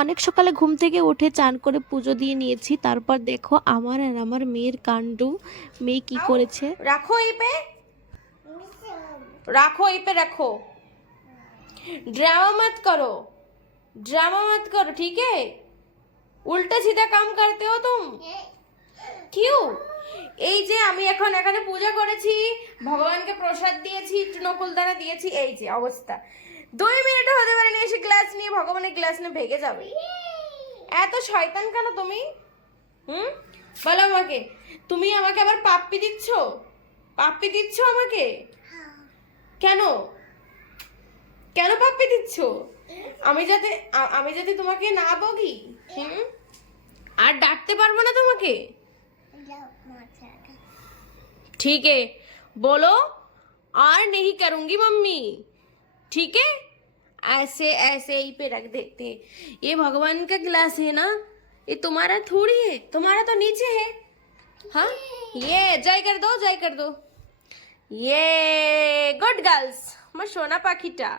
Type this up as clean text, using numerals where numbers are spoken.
অনেক সকালে ঘুম থেকে উঠে চান করে পুজো দিয়ে নিয়েছি। তারপর দেখো আমার আর আমার মেয়ের কাণ্ড। মেয়ে কি করেছে, রাখো এই पे রাখো এই पे रखो ड्रामा मत करो ड्रामा मत करो ठीक है उल्टा सीधा काम करते हो तुम क्यों এই যে আমি এখন এখানে পূজা করেছি ভগবানকে প্রসাদ দিয়েছি একটু নকুলদানা দিয়েছি এই যে অবস্থা 2 মিনিটও হতে পারেনি এসে গ্লাস নিয়ে ভগবানের গ্লাস নিয়ে ভেগে যাবে এত শয়তান কেন তুমি বলো আমাকে তুমি আমাকে আবার পাপ্পি দিচ্ছ আমাকে কেন কেন পাপ্পি দিচ্ছ আমি যাতে তোমাকে না বকি আর ডাকতে পারবো না তোমাকে ठीक है बोलो और नहीं करूंगी मम्मी ठीक है ऐसे ऐसे ही पे रख देते हैं ये भगवान का गिलास है ना ये तुम्हारा थोड़ी है तुम्हारा तो नीचे है हाँ ये जय कर दो ये गुड गर्ल्स मैं सोना पाखीटा